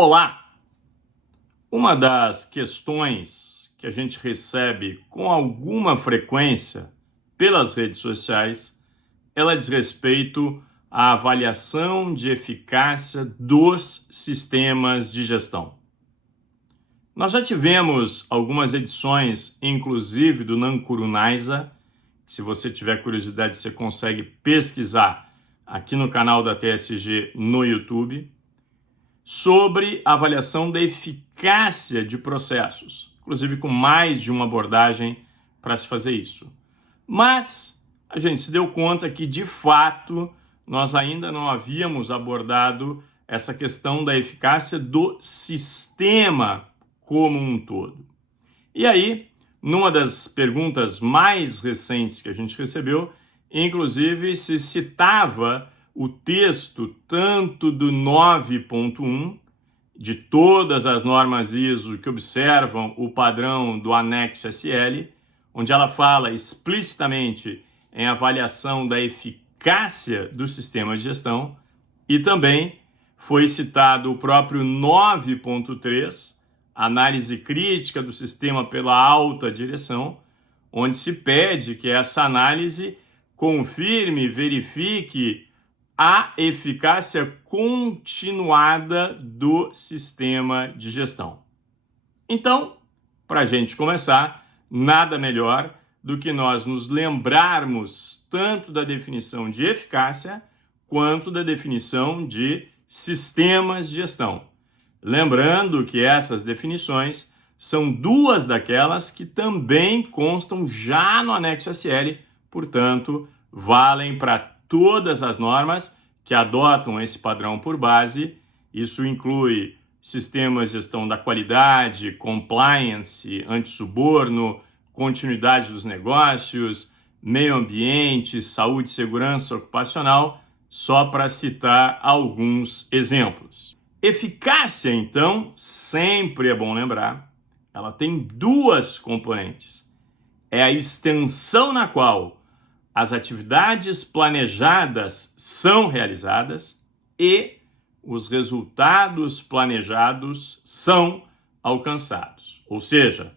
Olá! Uma das questões que a gente recebe com alguma frequência pelas redes sociais, ela diz respeito à avaliação de eficácia dos sistemas de gestão. Nós já tivemos algumas edições, inclusive do Nancurunaysa. Se você tiver curiosidade, você consegue pesquisar aqui no canal da TSG no YouTube, sobre a avaliação da eficácia de processos, inclusive com mais de uma abordagem para se fazer isso. Mas a gente se deu conta que, de fato, nós ainda não havíamos abordado essa questão da eficácia do sistema como um todo. E aí, numa das perguntas mais recentes que a gente recebeu, inclusive se citava o texto tanto do 9.1, de todas as normas ISO que observam o padrão do anexo SL, onde ela fala explicitamente em avaliação da eficácia do sistema de gestão, e também foi citado o próprio 9.3, análise crítica do sistema pela alta direção, onde se pede que essa análise confirme e verifique a eficácia continuada do sistema de gestão. Então, para a gente começar, nada melhor do que nós nos lembrarmos tanto da definição de eficácia quanto da definição de sistemas de gestão. Lembrando que essas definições são duas daquelas que também constam já no anexo SL, portanto, valem para todas as normas que adotam esse padrão por base. Isso inclui sistemas de gestão da qualidade, compliance, antissuborno, continuidade dos negócios, meio ambiente, saúde e segurança ocupacional, só para citar alguns exemplos. Eficácia, então, sempre é bom lembrar, ela tem duas componentes. É a extensão na qual as atividades planejadas são realizadas e os resultados planejados são alcançados. Ou seja,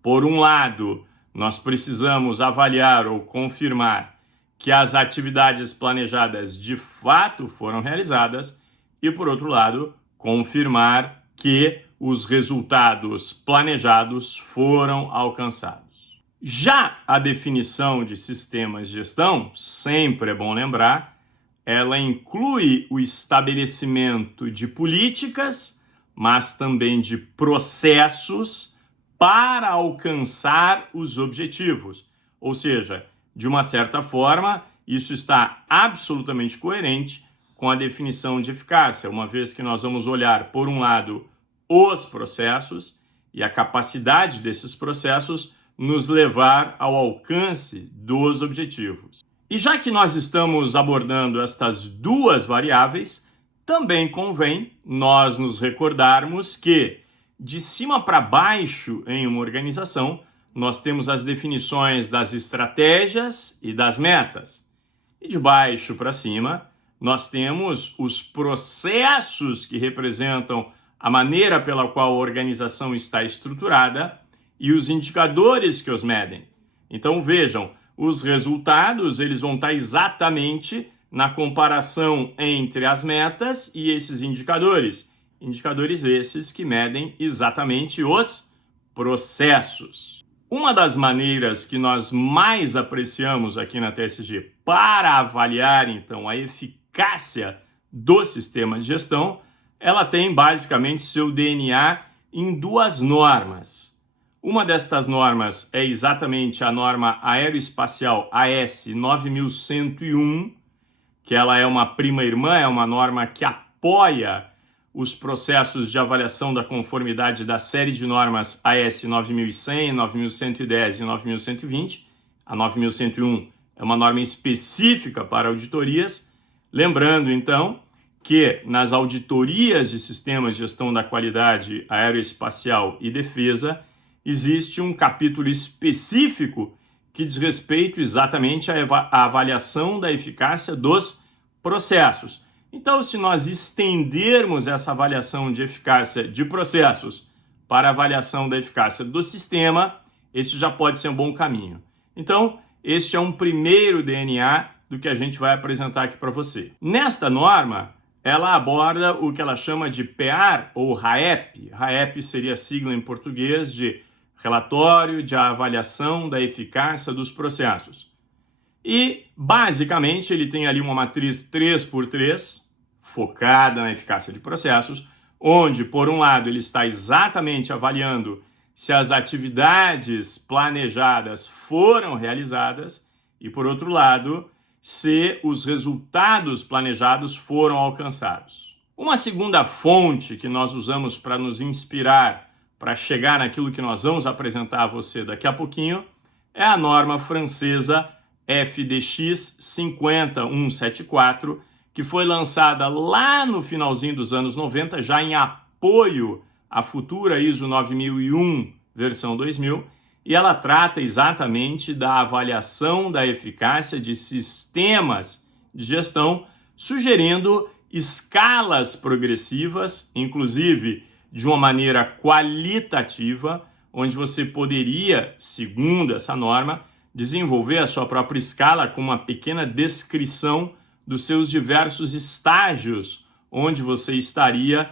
por um lado, nós precisamos avaliar ou confirmar que as atividades planejadas de fato foram realizadas e, por outro lado, confirmar que os resultados planejados foram alcançados. Já a definição de sistemas de gestão, sempre é bom lembrar, ela inclui o estabelecimento de políticas, mas também de processos para alcançar os objetivos. Ou seja, de uma certa forma, isso está absolutamente coerente com a definição de eficácia, uma vez que nós vamos olhar, por um lado, os processos e a capacidade desses processos nos levar ao alcance dos objetivos. E já que nós estamos abordando estas duas variáveis, também convém nós nos recordarmos que, de cima para baixo em uma organização, nós temos as definições das estratégias e das metas. E de baixo para cima, nós temos os processos que representam a maneira pela qual a organização está estruturada e os indicadores que os medem. Então vejam, os resultados eles vão estar exatamente na comparação entre as metas e esses indicadores. Indicadores esses que medem exatamente os processos. Uma das maneiras que nós mais apreciamos aqui na TSG para avaliar então a eficácia do sistema de gestão, ela tem basicamente seu DNA em duas normas. Uma destas normas é exatamente a norma aeroespacial AS 9101, que ela é uma prima irmã, é uma norma que apoia os processos de avaliação da conformidade da série de normas AS 9100, 9110 e 9120. A 9101 é uma norma específica para auditorias. Lembrando, então, que nas auditorias de sistemas de gestão da qualidade aeroespacial e defesa, existe um capítulo específico que diz respeito exatamente à avaliação da eficácia dos processos. Então, se nós estendermos essa avaliação de eficácia de processos para a avaliação da eficácia do sistema, esse já pode ser um bom caminho. Então, este é um primeiro DNA do que a gente vai apresentar aqui para você. Nesta norma, ela aborda o que ela chama de PEAR ou RAEP. RAEP seria a sigla em português de Relatório de Avaliação da Eficácia dos Processos. E, basicamente, ele tem ali uma matriz 3x3, focada na eficácia de processos, onde, por um lado, ele está exatamente avaliando se as atividades planejadas foram realizadas e, por outro lado, se os resultados planejados foram alcançados. Uma segunda fonte que nós usamos para nos inspirar para chegar naquilo que nós vamos apresentar a você daqui a pouquinho é a norma francesa FDX 50174, que foi lançada lá no finalzinho dos anos 90, já em apoio à futura ISO 9001, versão 2000, e ela trata exatamente da avaliação da eficácia de sistemas de gestão, sugerindo escalas progressivas, inclusive de uma maneira qualitativa, onde você poderia, segundo essa norma, desenvolver a sua própria escala com uma pequena descrição dos seus diversos estágios, onde você estaria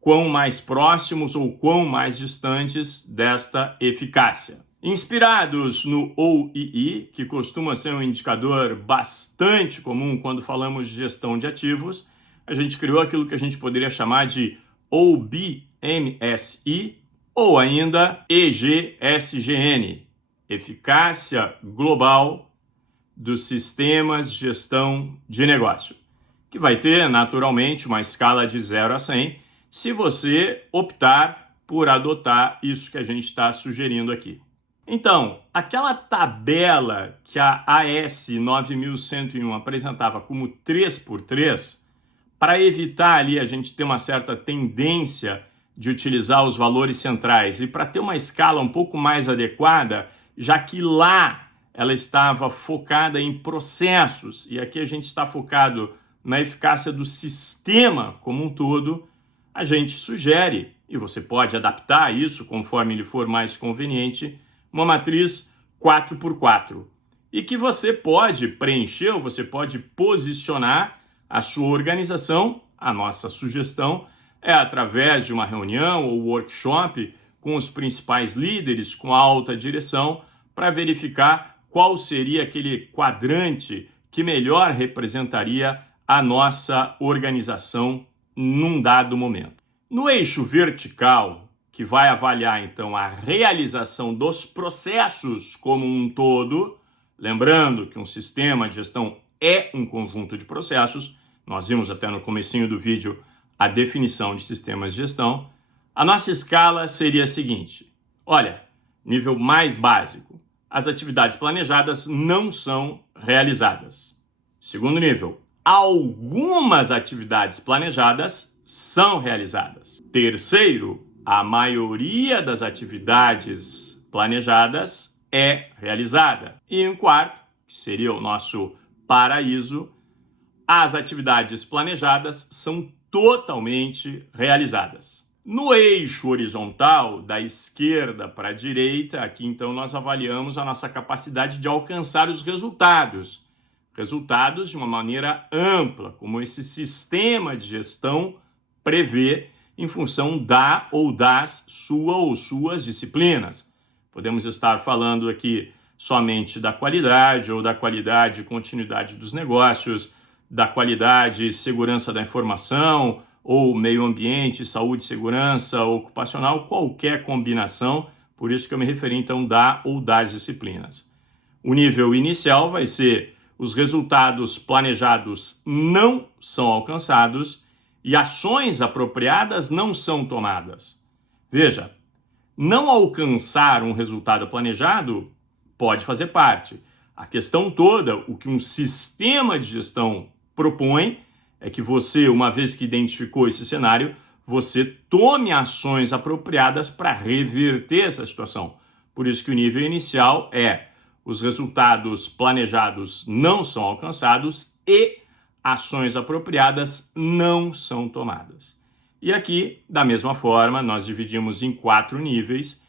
quão mais próximos ou quão mais distantes desta eficácia. Inspirados no OII, que costuma ser um indicador bastante comum quando falamos de gestão de ativos, a gente criou aquilo que a gente poderia chamar de OBMSI ou ainda EGSGN, Eficácia Global dos Sistemas de Gestão de Negócio, que vai ter naturalmente uma escala de 0 a 100 se você optar por adotar isso que a gente está sugerindo aqui. Então, aquela tabela que a AS 9101 apresentava como 3x3, para evitar ali a gente ter uma certa tendência de utilizar os valores centrais e para ter uma escala um pouco mais adequada, já que lá ela estava focada em processos e aqui a gente está focado na eficácia do sistema como um todo, a gente sugere, e você pode adaptar isso conforme lhe for mais conveniente, uma matriz 4x4 e que você pode preencher ou você pode posicionar a sua organização. A nossa sugestão é através de uma reunião ou workshop com os principais líderes, com a alta direção, para verificar qual seria aquele quadrante que melhor representaria a nossa organização num dado momento. No eixo vertical, que vai avaliar então a realização dos processos como um todo, lembrando que um sistema de gestão é um conjunto de processos, nós vimos até no comecinho do vídeo a definição de sistemas de gestão, a nossa escala seria a seguinte: olha, nível mais básico, as atividades planejadas não são realizadas. Segundo nível, algumas atividades planejadas são realizadas. Terceiro, a maioria das atividades planejadas é realizada. E em quarto, que seria o nosso paraíso, as atividades planejadas são totalmente realizadas. No eixo horizontal, da esquerda para a direita, aqui então nós avaliamos a nossa capacidade de alcançar os resultados. Resultados de uma maneira ampla, como esse sistema de gestão prevê em função da ou das sua ou suas disciplinas. Podemos estar falando aqui somente da qualidade ou da qualidade e continuidade dos negócios, da qualidade e segurança da informação, ou meio ambiente, saúde e segurança ocupacional, qualquer combinação, por isso que eu me referi então da ou das disciplinas. O nível inicial vai ser os resultados planejados não são alcançados e ações apropriadas não são tomadas. Veja, não alcançar um resultado planejado pode fazer parte. A questão toda, o que um sistema de gestão propõe, é que você, uma vez que identificou esse cenário, você tome ações apropriadas para reverter essa situação. Por isso que o nível inicial é: os resultados planejados não são alcançados e ações apropriadas não são tomadas. E aqui, da mesma forma, nós dividimos em 4 níveis.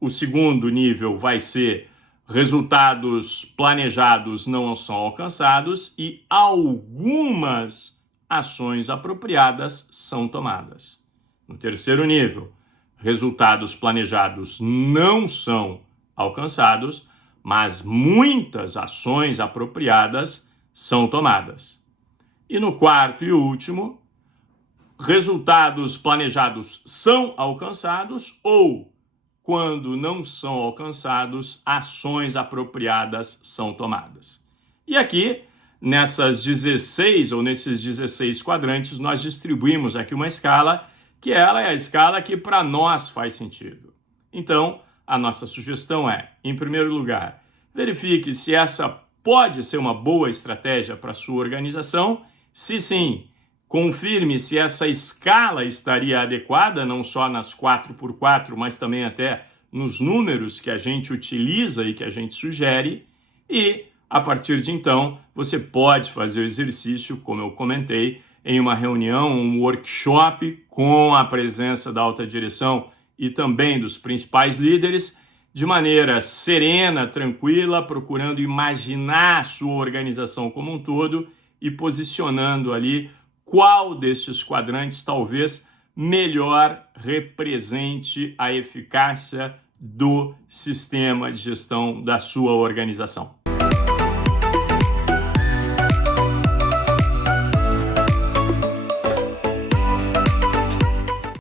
O segundo nível vai ser resultados planejados não são alcançados e algumas ações apropriadas são tomadas. No terceiro nível, resultados planejados não são alcançados, mas muitas ações apropriadas são tomadas. E no quarto e último, resultados planejados são alcançados ou, quando não são alcançados, ações apropriadas são tomadas. E aqui, nesses 16 quadrantes, nós distribuímos aqui uma escala que ela é a escala que para nós faz sentido. Então, a nossa sugestão é, em primeiro lugar, verifique se essa pode ser uma boa estratégia para a sua organização. Se sim, confirme se essa escala estaria adequada, não só nas 4x4, mas também até nos números que a gente utiliza e que a gente sugere. E, a partir de então, você pode fazer o exercício, como eu comentei, em uma reunião, um workshop com a presença da alta direção e também dos principais líderes, de maneira serena, tranquila, procurando imaginar a sua organização como um todo e posicionando ali qual destes quadrantes talvez melhor represente a eficácia do sistema de gestão da sua organização.